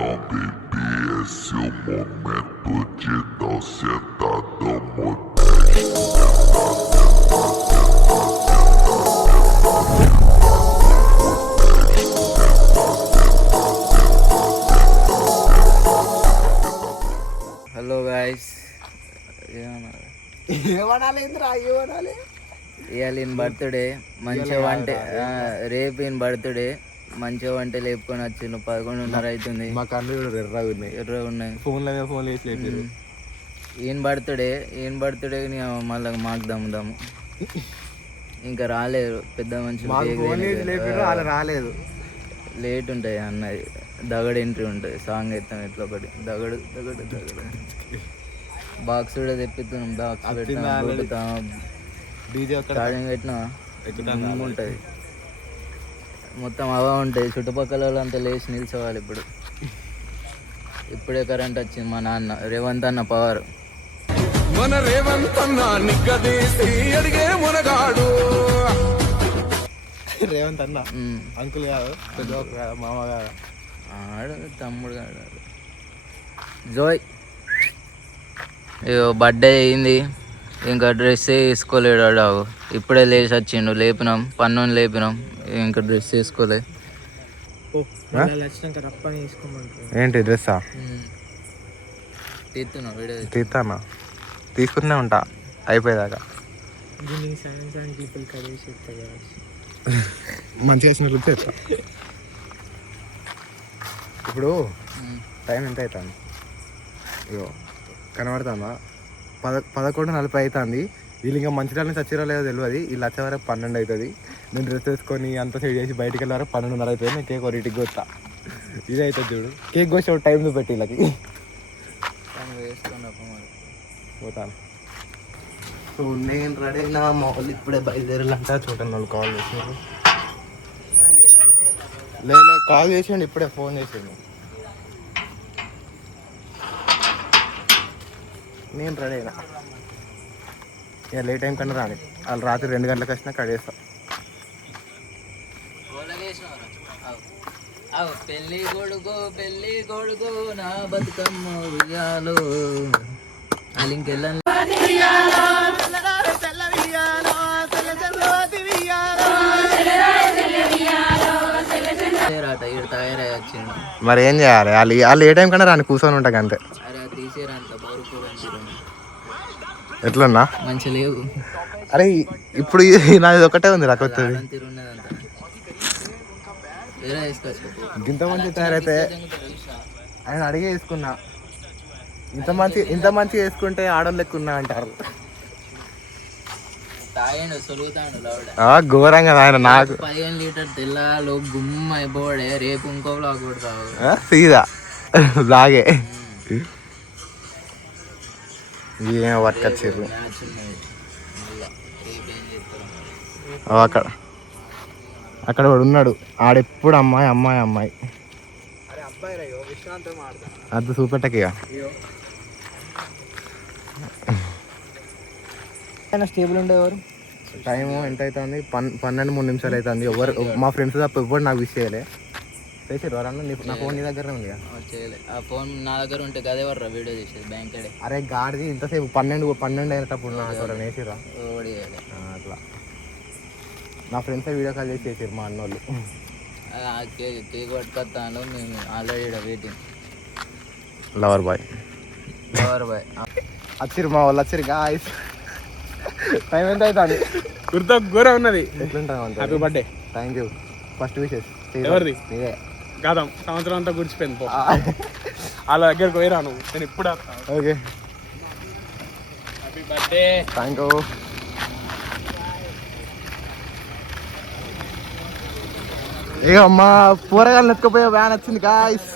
Então, bebê, esse é o momento de dar o sentadão modesto. Hello guys, ఏమనాలి ఏంద్రా ఏమనాలి ఇవాళ ఈయన బర్త్డే మంచిగా వంట, రేపు ఈయన బర్త్డే మంచిగా వంట లేపుకొని వచ్చిండు. 11:30 అవుతుంది. మా కళ్ళు కూడా ఎర్రగా ఉన్నాయి. ఫోన్ చేసి ఈయన బర్త్డే మళ్ళీ మాకు దమ్ముదాము ఇంకా రాలేదు. పెద్ద మనుషులు రాలేదు, లేట్ ఉంటుంది అన్నది. దగడు ఎంట్రీ ఉంటుంది. సాంగ్ ఎత్తాం ఎట్లా ఒకటి దగడు దగడు దగడు. బాక్స్ కూడా తెప్పిస్తున్నాం. బాక్స్ పెడతాం, ఛార్జింగ్ పెట్టినా ఉంటుంది. మొత్తం అవా ఉంటాయి. చుట్టుపక్కల వాళ్ళంతా లేచి నిల్చోవాలి. ఇప్పుడే కరెంట్ వచ్చింది. మా నాన్న రేవంత్ అన్న పవర్. మన రేవంత్ అన్న నిగ్గదీసి అడిగే మునగాడు. రేవంత్ అన్న అంకుల్ కాదు, పెద్ద మామ కాదు, ఆడు తమ్ముడు కాదు. జోయ్ బర్త్డే అయింది, ఇంకా డ్రెస్ వేసుకోలేడు. ఆడావు ఇప్పుడే లేచి వచ్చిండు. లేపినాం, పన్నుని లేపినాం, ఇంకా డ్రెస్ వేసుకోలే. ఏంటి డ్రెస్సా తీస్తున్నా తీసుకునే ఉంటా అయిపోయేదాకా. మంచిగా వేసిన లుక్ తెస్తా. ఇప్పుడు టైం ఎంత అవుతుంది? ఇగో కనబడుతుందా? 11:40 అవుతుంది. వీళ్ళు ఇంకా మంచిర్యాల నుంచి వచ్చిరో లేదో తెలియదు. వీళ్ళు వచ్చే వరకు 12 అవుతుంది. నేను డ్రెస్ వేసుకొని అంత సైడ్ చేసి బయటికి వెళ్ళే వరకు 12:30 అవుతుంది. నేను కేక్ ఒకటికి కొత్తా. ఇదే అవుతుంది చూడు. కేక్ కోసే టైం చూపెట్టి వీళ్ళకి పోతాను. సో నేను రెడీ అయినా. మా వాళ్ళు ఇప్పుడే బయలుదేరాలంట. చూడండి వాళ్ళు కాల్ చేసారు. లేదు కాల్ చేసిండు, ఇప్పుడే ఫోన్ చేసిండు. నేను రెడీ అయినా. ఇక లేట్ టైం కన్నా రాని. వాళ్ళు రాత్రి 2 గంటలకు వచ్చినా కడేస్తా. పెళ్లి కొడుకు నా బతుకమ్మ ఉయ్యాలో. వాళ్ళు ఇంకెళ్ళని తయారై వచ్చిండు. మరి ఏం చేయాలి? వాళ్ళు ఏ టైం కన్నా రాని కూర్చొని ఉంటా అంతే. అరే తీసేరంట ఎట్లన్నా మంచి లేవు. అరే ఇప్పుడు నాది ఒకటే ఉంది నాకు వస్తుంది. ఇంత మంచి తయారైతే ఆయన అడిగే వేసుకున్నా. ఇంత మంచి వేసుకుంటే ఆడోళ్ళు లెక్క ఉన్నా అంటారు. ఘోరంగా ఆయన నాకు 15 లీటర్ తెల్లాలో గుమ్మ అయిపోడే. రేపు ఇంకో బ్లాగ్ కొడతావు సీదా బ్లాగే. ఏం వర్క్ వచ్చారు అక్కడ వాడు ఉన్నాడు. ఆడెప్పుడు అమ్మాయి అమ్మాయి అమ్మాయి. అది చూపెట్టక స్టేబుల్ ఉండేవారు. టైము ఎంత అవుతుంది? 12-3 నిమిషాలు అవుతుంది. ఎవరు మా ఫ్రెండ్స్ తప్ప ఎవ్వరు నాకు విష్ చేయలే. చేసారు ఎవరన్నా? నా ఫోన్ నీ దగ్గర ఉంది. చేయలే. ఆ ఫోన్ నా దగ్గర ఉంటే గదేవర్రా వీడియో చేసేది బ్యాంక్. అరే గాడిది ఇంతసేపు 12 అయినప్పుడు నాకు ఎవరైనా వేసిరా అట్లా. నా ఫ్రెండ్స్ వీడియో కాల్ చేసి చేసారు మా అన్నోళ్ళు. కేక్ పట్టుకొస్తాను. మేము ఆల్రెడీ వెయిటింగ్. లవర్ బాయ్ వచ్చిరు మా వాళ్ళు వచ్చిరు. గాయ్స్ టైం ఎంత అవుతుంది? గుర్తు ఘోరం ఉన్నది. ఎట్లుంటాం? Happy birthday. Thank you. First wishes ఎవరిది? మీదే. కాదాం సంవత్సరం అంతా గుడిచిపోయింది. వాళ్ళ దగ్గరకు పోయిరాను. నేను ఇప్పుడు okay. Happy birthday. Thank you. ఏ అమ్మా కూరగాయలు నెక్కుపోయే వ్యాన్ వచ్చింది. గాయ్స్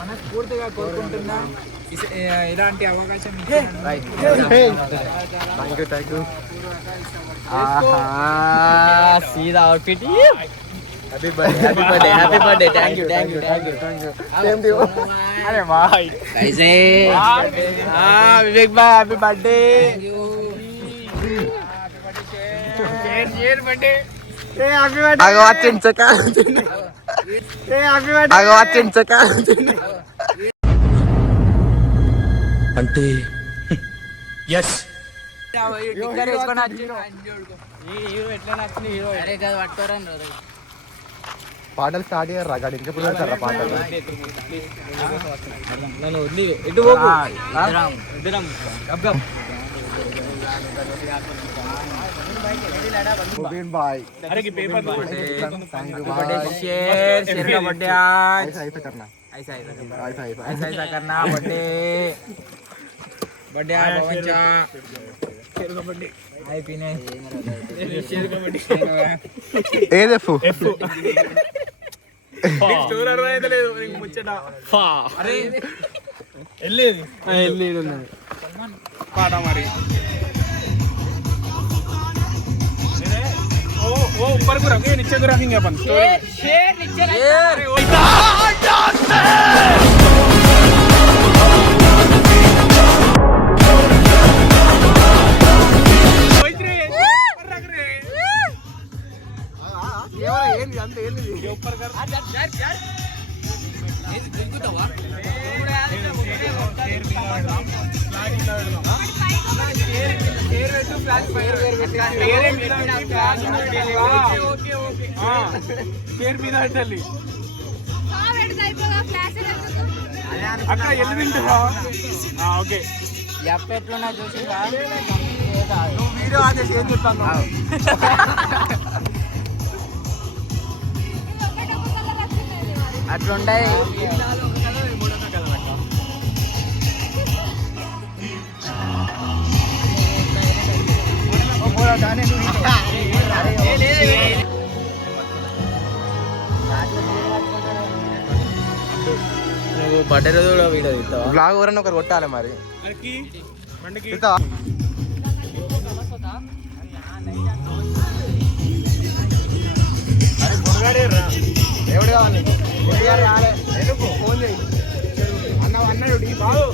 మనస్ఫూర్తిగా కోరుకుంటున్నా ఇలాంటి అవకాశం. Thank you. సీదా outfit. Happy birthday. Thank you. Same to you. అరే బాయ్. వివేక్ బాయ్ హ్యాపీ బర్త్డే. బర్త్డే. వచ్చింది. అంటే ఎస్ టిక్కర్ వేసుకొని వచ్చిండు. అరే కదా పట్టుకోరా పాటలు స్టార్ట్ చేయరా గడి ఇంకా పెడతారా పాటలు బాయ్ शेर का बर्थडे आज ऐसा करना ऐसा ऐसा ऐसा ऐसा ऐसा ऐसा करना बर्थडे बर्थडे आज पवनचा शेर का बर्थडे हाय पीने शेर का बर्थडे ఏదేఫు స్టోర్ అర్థమైతలేదు నీకు ముచ్చట अरे వెళ్ళేది పాట మరి वो ऊपर को रखिए नीचे को रखेंगे अपन शेर नीचे పేరు మీద పెట్టాలి అక్కడ ఎల్లు తింటావా ఓకే ఎట్లున్నా చూసిందా నువ్వు వీడియో ఆన్ చేసి ఏం చెప్తాను అట్లుంటాయి నువ్వు బర్త్డే రోజు కూడా వీడియో తీస్తావా? బ్లాగ్ ఎవరన్నా ఒకరు కొట్టాలి మరి బండికి తీస్తావా? ఎవడు కావాలి ఫోన్ చేయి అన్నాడు బాగు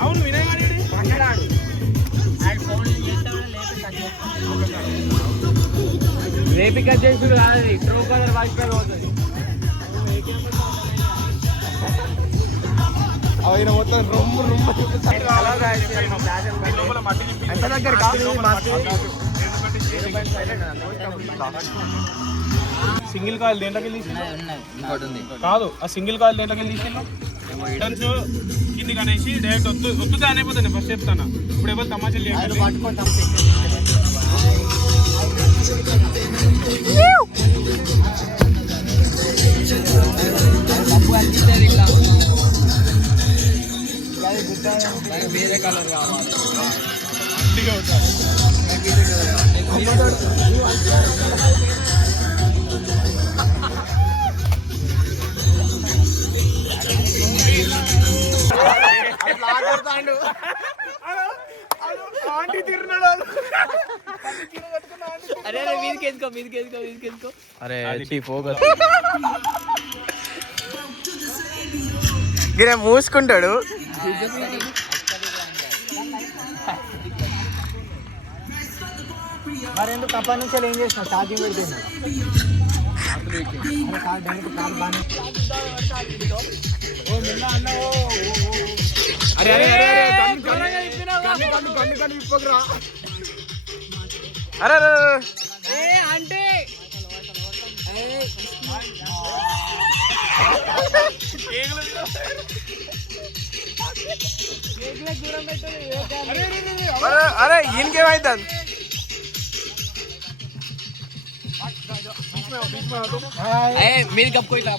అవును వినయ్ గారు రేపిక చేసుడు కాదు ట్రూ కలర్ వైట్ కలర్ అవుతుంది ఆయన మొత్తం రొమ్ము రొమ్ము లోపల మట్టి నింపి ఎంత దగ్గర సింగిల్ కాల్ దేంట్లోకి వెళ్ళి ఉన్నాయి ఇంకోటి ఉంది. కాదు ఆ సింగిల్ కాల్ దేంట్లోకి వెళ్ళి టన్స్ కిందికి అనేసి డైరెక్ట్ ఒత్తుతే అనేపోతుంది ఫస్ట్ చెప్తాను ఇప్పుడు ఎవరు తమాషాలు చేయాలి వేరే కలర్ కావాలి గట్టిగా ఉంటారు ఆంటీ తిరున్నాడు అరే మీదకేసుకో అరే ఫోకస్ గిరే మూసుకుంటాడు మరి ఎందుకు అప్పటి నుంచి ఏం చేసినావు ఛార్జింగ్ పెడితేనా అరే అరే అరే అరే అంటే అరే ఈయనకేమైతుంది మీరు కప్పుకో ఇట్లా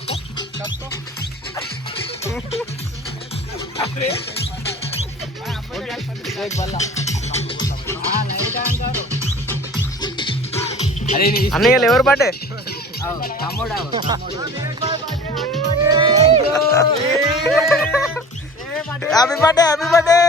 కప్పుకో అన్నయ్యలు ఎవరు birthday happy birthday happy birthday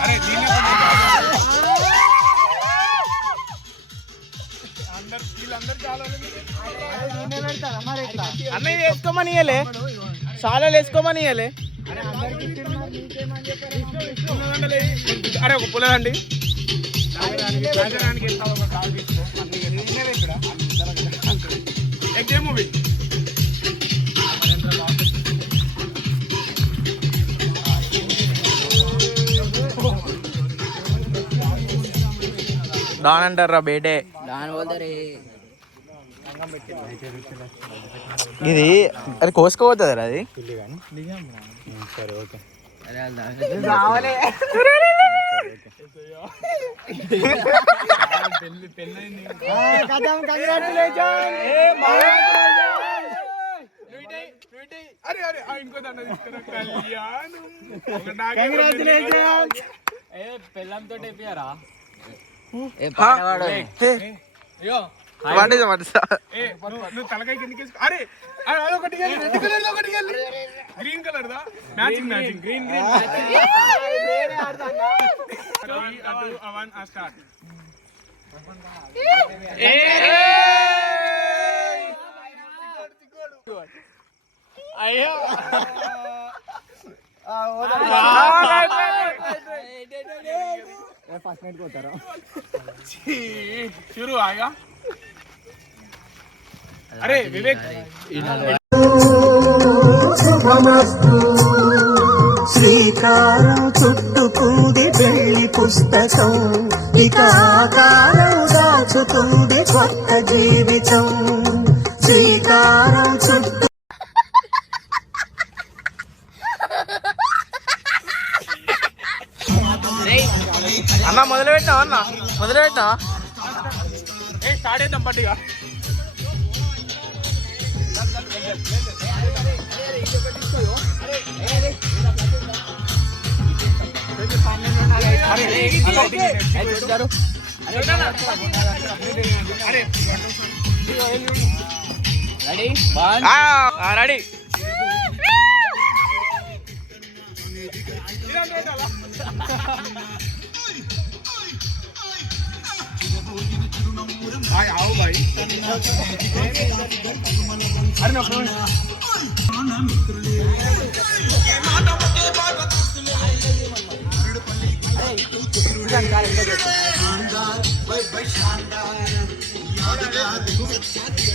అరే వీళ్ళందరూ చాలా అన్నయ్య వేసుకోమని ఇయ్యలే చాలా వేసుకోమని ఇయ్యలే అరే ఒక పులదండి ఎగ్జామ్ మూవీ దాన్ అంటారా బేటే దాని పోతారే ఇది అది కోసుకోపోతుంది అది సరే ఓకే అరే అరే అరే ఇంకో దాంట్లో తీసుకురా కళ్యాణం పెళ్ళంతో నువ్వు తలకాయ కిందకి అరే అదొకటి రెడ్ కలర్ ఒకటి గ్రీన్ కలర్ దా matching matching green green start అయ్యో ఫస్ట్ నైట్ పోతారా शुरू आएगा अरे विवेक శ్రీకారం చుట్టుకుంది పెళ్లి పుస్తకం ఇక ఆకారం దాచుతుంది కొత్త జీవితం శ్రీకారం చుట్టూ అన్న మొదలు పెట్టావా అన్న మొదలు పెట్టావా స్టార్ట్ చేద్దాం పట్టిగా రెడీ आओ भाई अरे ना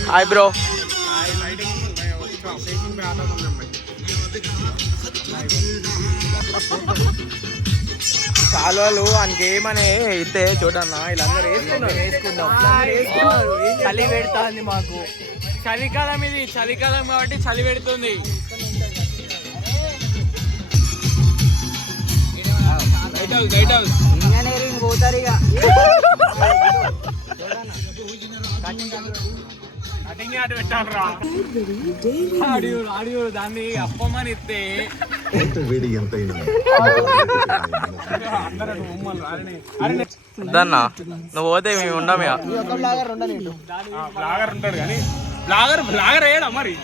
హాయ్ బ్రో కాలువలు అంకేమని అయితే చూడన్నా వీళ్ళందరూ వేసుకున్నారు చలి పెడతాంది మాకు చలికాలం ఇది చలికాలం కాబట్టి చలి పెడుతుంది ఇంజనీరింగ్ పోతారు ఇక ఆడియో దాన్ని అప్పమని ఇస్తే దన్నా నువ్వు పోతే మేము ఉండమే బ్లాగర్ ఉంటాడు కానీ బ్లాగర్ అయ్యాడా మరి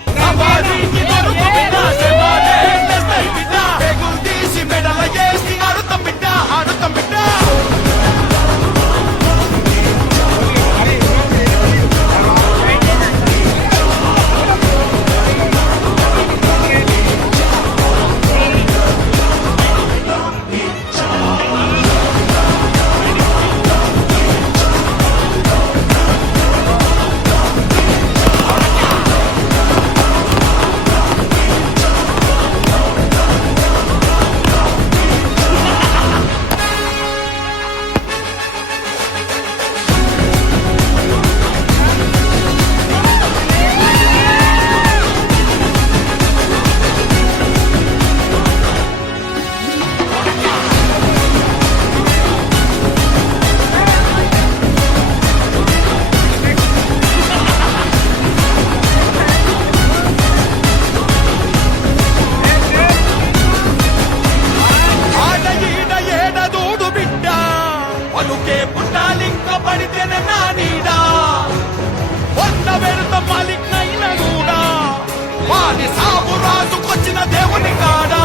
సాగు రాజుకొచ్చిన దేవుని కాడా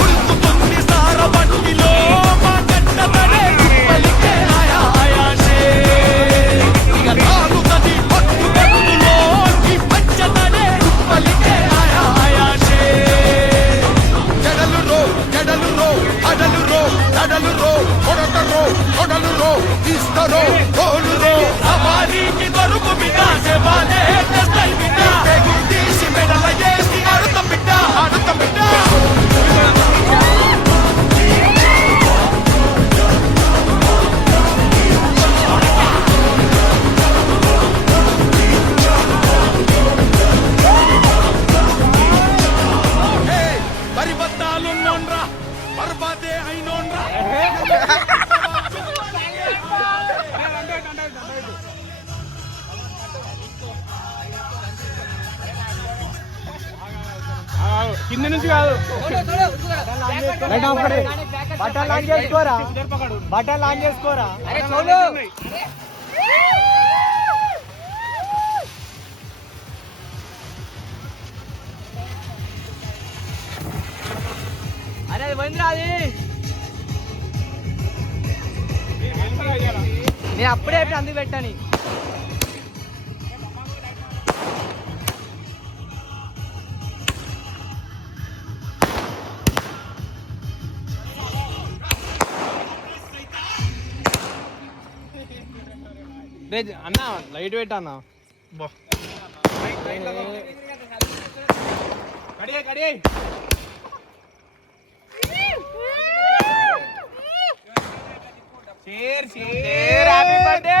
ఉడుకుతుంది సార బట్టిలో మా గడ్డబడే పలికే ఆయా ఆయాషే ఇక రాలుతది పట్టు గడుగులో ఈ పంచదడే పలికే ఆయా ఆయాషే జడలు రో అడలు రో అడలు రో కొడలు రో తీస్తరో తోలు రో సవారీకి దొరుకు బిడ్డ సేవాలే టెస్టల్ బిడ్డ పెగురు తీసి మెడల చేసి ఆడుతాం బిడ్డ పరిబద్ధాలున్నోన్రా బర్బాదే అయినోన్రా కింద నుంచి కాదు బట్టలు ఆన్ చేసుకోరా అరే అది పోయిందిరా అది నేను అప్పుడే అందుకు పెట్టాను అన్న లైట్ పెట్టన్నా కడిగే హ్యాపీ బర్త్డే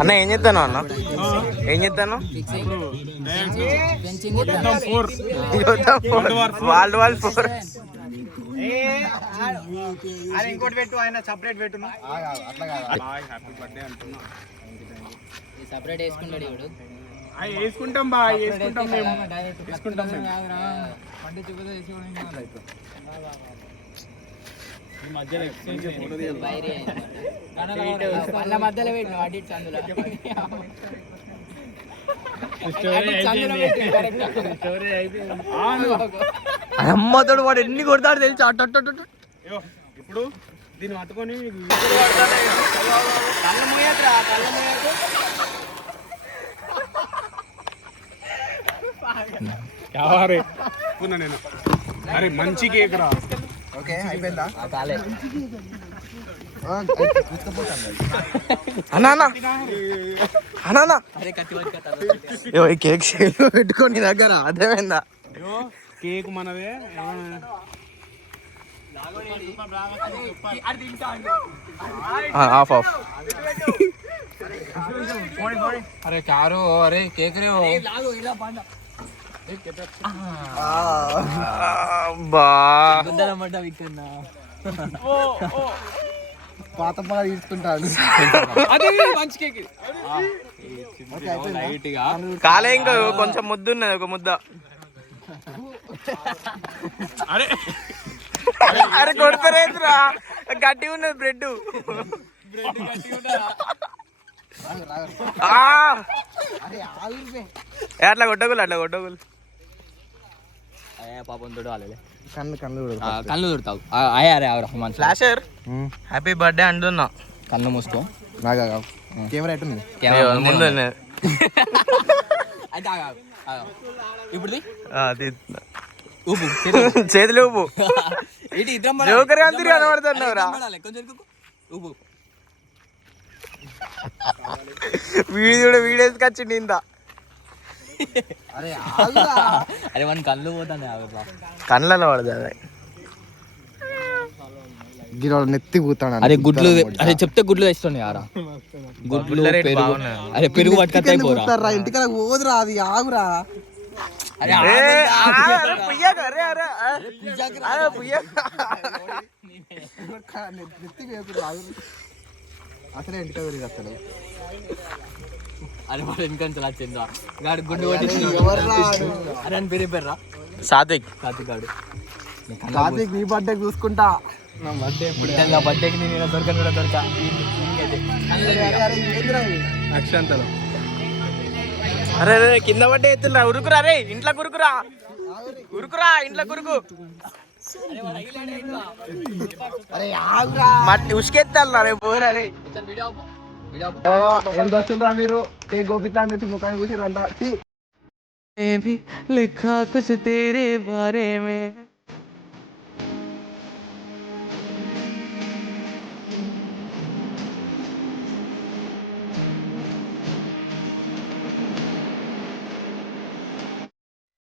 అన్న ఏం చేస్తాను అన్న ఏం చేస్తాను వాళ్ళు 4 ఇంకోటి పెట్టు ఆయన సపరేట్ పెట్టు సపరేట్ వేసుకుంటాడు ఇప్పుడు వేసుకుంటాం బా వేసుకుంటాం మేము వేసుకుంటాం మళ్ళా మధ్యలో పెట్టిన వాటి అందులో అమ్మతోడు వాడు ఎన్ని కొడతాడు తెలిసి అట్ట ఇప్పుడు దీన్ని పట్టుకొని నేను అరే మంచి కేక్ రా ఓకే అయిపోయిందా అన్నా ఈ కేక్ పెట్టుకోని దగ్గర అదేమైందా కేక్ మనదే ఆఫ్ అరే కారు అరే కేక్ రే పాత పగ తీసుకుంటాడు కాలే ఇంకా కొంచెం ముద్దు ఉన్నది ఒక ముద్ద అరే కొడతారేంద్రా గట్టి ఉన్నది బ్రెడ్ అట్లా కొట్టగులు పాపం తోడు కళ్ళు దొరుకుతావు అయ్యారే రహమాన్ ఫ్లాషర్ హ్యాపీ బర్త్డే అంటున్నా కన్ను మూసుకో నాగా కెమెరా ఎట్టుంది ముందు ఇప్పుడు చేతులు ఊపు జోకర్ అందరూ కనబడుతున్నావురా వీడియోస్కి వచ్చింది ఇంత అరే మన కళ్ళు పోతాను కళ్ళలో పడదు నెత్తి కూతాడు అరే గుడ్లు అరే చెప్తే గుడ్లు తెస్తుంది ఆరా గుడ్లు పెరుగు అరే పెరుగు పట్టుకొస్తాయి ఇంటికి పోదురా అది ఆగురా అసలే ఇంటికి తిరిగి వస్తాడు. అది వాడు వెనకంచెలు వచ్చిండ్రా గాడు గుండు కొట్టించిన అరే అని పేరు పేర్రా సాత్విక్ కార్తిక్ కార్తీక్ నీ బర్త్డే చూసుకుంటా. నా బర్త్డే ఎప్పుడు నా బర్త్డేకి నేను ఇలా దొరకను కూడా దొరకా అక్షంతలు అరే అరే కింద పడ్డే ఎత్తున్నా ఉరుకురా రే ఇంట్లో కురుకురా ఉరుకురా ఇంట్లో కురుకు మట్టి ఉసుకెత్తాను రే పోరా రే ఏం దోస్తుండ్రా మీరు? ఏ గోపితాన్ని ముఖాన్ని కూర్చుంటా लिखा कुछ तेरे बारे में